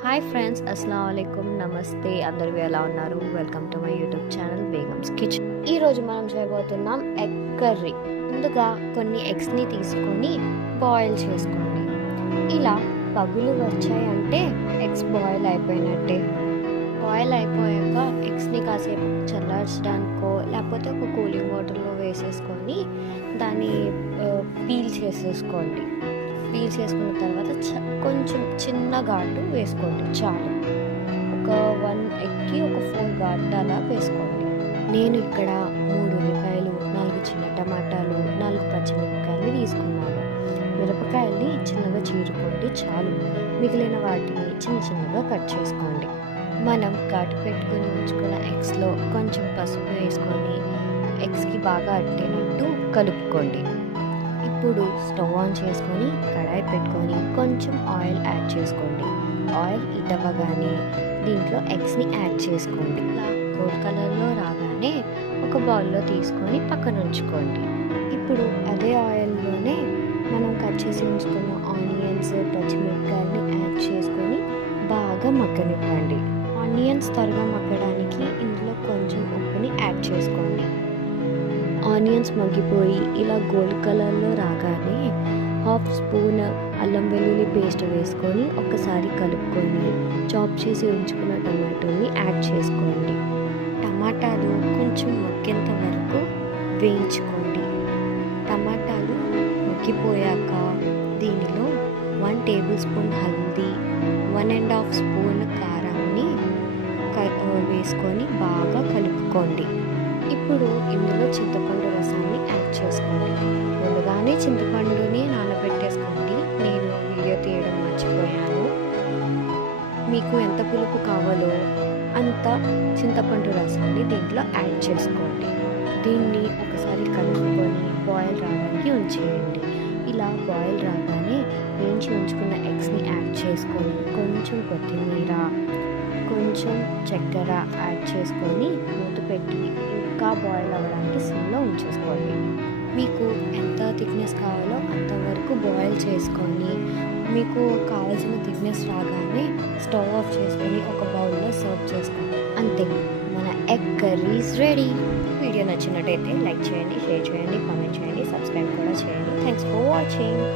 Hi friends, అస్సలాము అలైకుమ్, నమస్తే. అందరూ ఎలా ఉన్నారు? Welcome to my YouTube channel Begums kitchen. ఈరోజు మనం చేయబోతున్నాం ఎగ్ కర్రీ. ముందుగా కొన్ని ఎగ్స్ని తీసుకొని బాయిల్ చేసుకోండి. ఇలా పగులు వచ్చాయంటే ఎగ్స్ బాయిల్ అయిపోయినట్టే. బాయిల్ అయిపోయాక ఎగ్స్ని కాసేపు చల్లార్చడానికో లేకపోతే ఒక కూలింగ్ వాటర్లో వేసేసుకొని దాన్ని పీల్ చేసేసుకోండి. పీల్ చేసుకున్న తర్వాత కొంచెం చిన్న ఘాటు వేసుకోండి చాలు. ఒక 1 ఎగ్కి ఒక 4 ఘాటు అలా వేసుకోండి. నేను ఇక్కడ 3 ఉల్లిపాయలు, 4 చిన్న టమాటాలు, 4 పచ్చిమిరపకాయలు తీసుకున్నాను. మిరపకాయల్ని చిన్నగా చీరుకోండి చాలు. మిగిలిన వాటిని చిన్న చిన్నగా కట్ చేసుకోండి. మనం ఘాటు పెట్టుకొని ఉంచుకున్న ఎగ్స్లో కొంచెం పసుపు వేసుకొని ఎగ్స్కి బాగా అట్టేటట్టు కలుపుకోండి. ఇప్పుడు స్టవ్ ఆన్ చేసుకొని కడాయి పెట్టుకొని కొంచెం ఆయిల్ యాడ్ చేసుకోండి. ఆయిల్ హీట్ అవ్వగానే దీంట్లో ఎగ్స్ని యాడ్ చేసుకోండి. ఇలా గోల్డ్ కలర్లో రాగానే ఒక బౌల్లో తీసుకొని పక్కన ఉంచుకోండి. ఇప్పుడు అదే ఆయిల్లోనే మనం కట్ చేసి ఉంచుకున్న ఆనియన్స్, పచ్చిమిరపకాయలని యాడ్ చేసుకొని బాగా మగ్గనివ్వండి. ఆనియన్స్ త్వరగా మగ్గడానికి ఇందులో కొంచెం ఉప్పుని యాడ్ చేసుకోండి. ఆనియన్స్ మగ్గిపోయి ఇలా గోల్డ్ కలర్లో రాగానే 1/2 స్పూన్ అల్లం వెల్లుల్లి పేస్ట్ వేసుకొని ఒకసారి కలుపుకొని చాప్ చేసి ఉంచుకున్న టమాటోని యాడ్ చేసుకోండి. టమాటాలు కొంచెం మగ్గేంత వరకు వేయించుకోండి. టమాటాలు మగ్గిపోయాక దీనిలో 1 టేబుల్ స్పూన్ హల్దీ, 1.5 స్పూన్ కారాన్ని వేసుకొని బాగా కలుపుకోండి. ఇప్పుడు ఇందులో చింతపండు రసాన్ని యాడ్ చేసుకోండి. ముందుగానే చింతపండుని నానబెట్టేసుకోండి. నేను వీడియో తీయడం మర్చిపోయాను. మీకు ఎంత పులుపు కావాలో అంత చింతపండు రసాన్ని దీంట్లో యాడ్ చేసుకోండి. దీన్ని ఒకసారి కలుపుకొని బాయిల్ రావడానికి ఉంచేయండి. ఇలా బాయిల్ రాగానే వేయించి ఉంచుకున్న ఎగ్స్ని యాడ్ చేసుకొని కొంచెం కొత్తిమీర, కొంచెం చక్కెర యాడ్ చేసుకొని మూత పెట్టి ఇంకా బాయిల్ అవ్వడానికి సిమ్లో ఉంచేసుకోండి. మీకు ఎంత థిక్నెస్ కావాలో అంతవరకు బాయిల్ చేసుకొని మీకు కావాల్సిన థిక్నెస్ రాగానే స్టవ్ ఆఫ్ చేసుకొని ఒక బౌల్లో సర్వ్ చేసుకోండి. అంతే, మన ఎగ్ కర్రీస్ రెడీ. వీడియో నచ్చినట్టయితే లైక్ చేయండి, షేర్ చేయండి, కామెంట్ చేయండి, సబ్స్క్రైబ్ కూడా చేయండి. Thanks for watching.